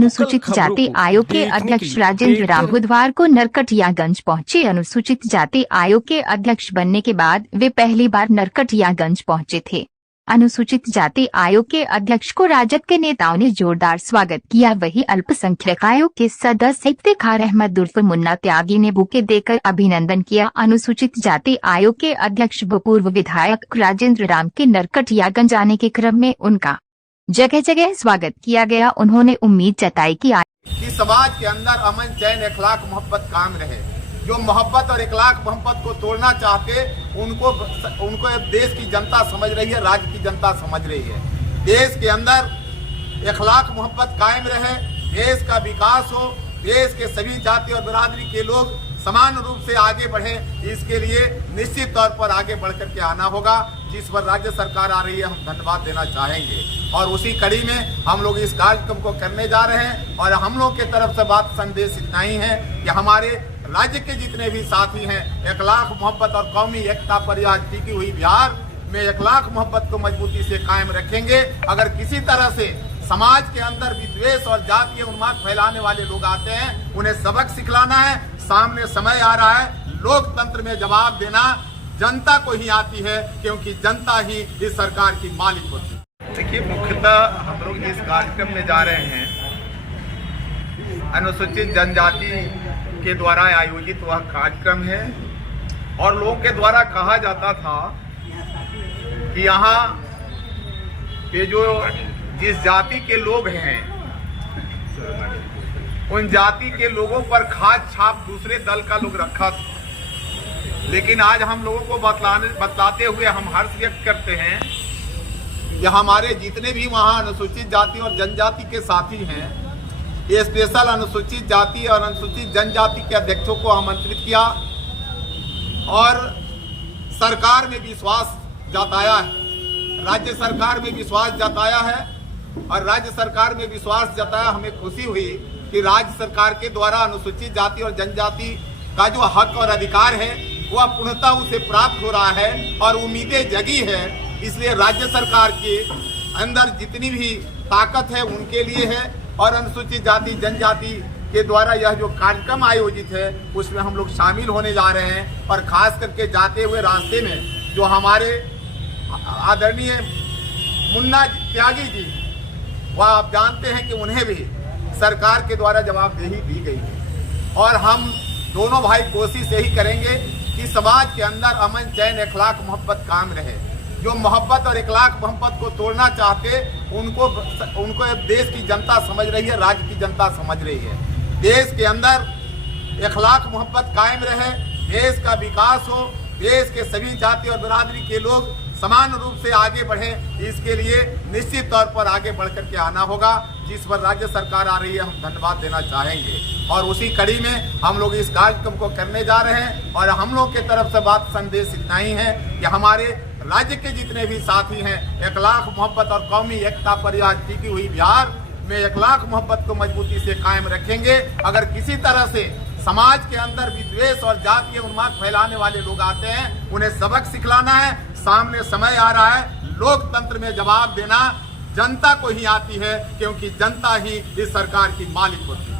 अनुसूचित जाति आयोग के अध्यक्ष राजेंद्र राम बुधवार को नरकटियागंज पहुंचे। अनुसूचित जाति आयोग के अध्यक्ष बनने के बाद वे पहली बार नरकटियागंज पहुंचे थे। अनुसूचित जाति आयोग के अध्यक्ष को राजद के नेताओं ने जोरदार स्वागत किया। वहीं अल्पसंख्यक आयोग के सदस्य इफ्तिखार अहमद उर्फ मुन्ना त्यागी ने बुके देकर अभिनंदन किया। अनुसूचित जाति आयोग के अध्यक्ष व पूर्व विधायक राजेंद्र राम के नरकटियागंज आने के क्रम में उनका जगह जगह स्वागत किया गया। उन्होंने उम्मीद जताई कि समाज के अंदर अमन, चैन, इखलाक, मोहब्बत कायम रहे। जो मोहब्बत और इखलाक मोहब्बत को तोड़ना चाहते उनको देश की जनता समझ रही है, राज्य की जनता समझ रही है। देश के अंदर इखलाक मोहब्बत कायम रहे, देश का विकास हो, देश के सभी जाति और बिरादरी के लोग समान रूप से आगे बढ़े, इसके लिए निश्चित तौर पर आगे बढ़ करके आना होगा, जिस पर राज्य सरकार आ रही है। हम धन्यवाद देना चाहेंगे और उसी कड़ी में हम लोग इस कार्यक्रम को करने जा रहे हैं। और हम लोग की तरफ से बात संदेश इतना ही है कि हमारे राज्य के जितने भी साथी हैं, इखलाक मोहब्बत और कौमी एकता पर आज टिकी हुई बिहार में इखलाक मोहब्बत को मजबूती से कायम रखेंगे। अगर किसी तरह से समाज के अंदर विद्वेष और जातीय उन्माद फैलाने वाले लोग आते हैं, उन्हें सबक सिखलाना है। सामने समय आ रहा है, लोकतंत्र में जवाब देना जनता को ही आती है, क्योंकि जनता ही इस सरकार की मालिक होती है। देखिए, मुख्यतः हम लोग इस कार्यक्रम में जा रहे हैं, अनुसूचित जनजाति के द्वारा आयोजित वह कार्यक्रम है। और लोगों के द्वारा कहा जाता था कि यहाँ पे जो जिस जाति के लोग हैं, उन जाति के लोगों पर खास छाप दूसरे दल का लोग रखा था। लेकिन आज हम लोगों को बतलाते हुए हम हर्ष व्यक्त करते हैं कि हमारे जितने भी वहाँ अनुसूचित जाति और जनजाति के साथी हैं, ये स्पेशल अनुसूचित जाति और अनुसूचित जनजाति के अध्यक्षों को आमंत्रित किया और सरकार में विश्वास जताया है, राज्य सरकार में विश्वास जताया है। और राज्य सरकार में विश्वास जताया, हमें खुशी हुई कि राज्य सरकार के द्वारा अनुसूचित जाति और जनजाति का जो हक और अधिकार है वह पूर्णतः उसे प्राप्त हो रहा है और उम्मीदें जगी है। इसलिए राज्य सरकार के अंदर जितनी भी ताकत है उनके लिए है। और अनुसूचित जाति जनजाति के द्वारा यह जो कार्यक्रम आयोजित है उसमें हम लोग शामिल होने जा रहे हैं। और खास करके जाते हुए रास्ते में जो हमारे आदरणीय मुन्ना त्यागी जी, वह आप जानते हैं कि उन्हें भी सरकार के द्वारा जवाबदेही दी गई है। और हम दोनों भाई कोशिश यही करेंगे कि समाज के अंदर अमन, चैन, इखलाक, मोहब्बत कायम रहे। जो मोहब्बत और इखलाक मोहब्बत को तोड़ना चाहते उनको देश की जनता समझ रही है, राज्य की जनता समझ रही है। देश के अंदर इखलाक मोहब्बत कायम रहे, देश का विकास हो, देश के सभी जाति और बिरादरी के लोग समान रूप से आगे बढ़े, इसके लिए निश्चित तौर पर आगे बढ़ करके आना होगा, जिस पर राज्य सरकार आ रही है। हम धन्यवाद देना चाहेंगे और उसी कड़ी में हम लोग इस कार्यक्रम को करने जा रहे हैं। और हम लोग की तरफ से बात संदेश इतना ही है कि हमारे राज्य के जितने भी साथी हैं, इखलाक मोहब्बत और कौमी एकता पर आज टिकी हुई बिहार में इखलाक मोहब्बत को मजबूती से कायम रखेंगे। अगर किसी तरह से समाज के अंदर विद्वेष और जातीय उन्माद फैलाने वाले लोग आते हैं, उन्हें सबक सिखलाना है। सामने समय आ रहा है, लोकतंत्र में जवाब देना जनता को ही आती है, क्योंकि जनता ही इस सरकार की मालिक होती है।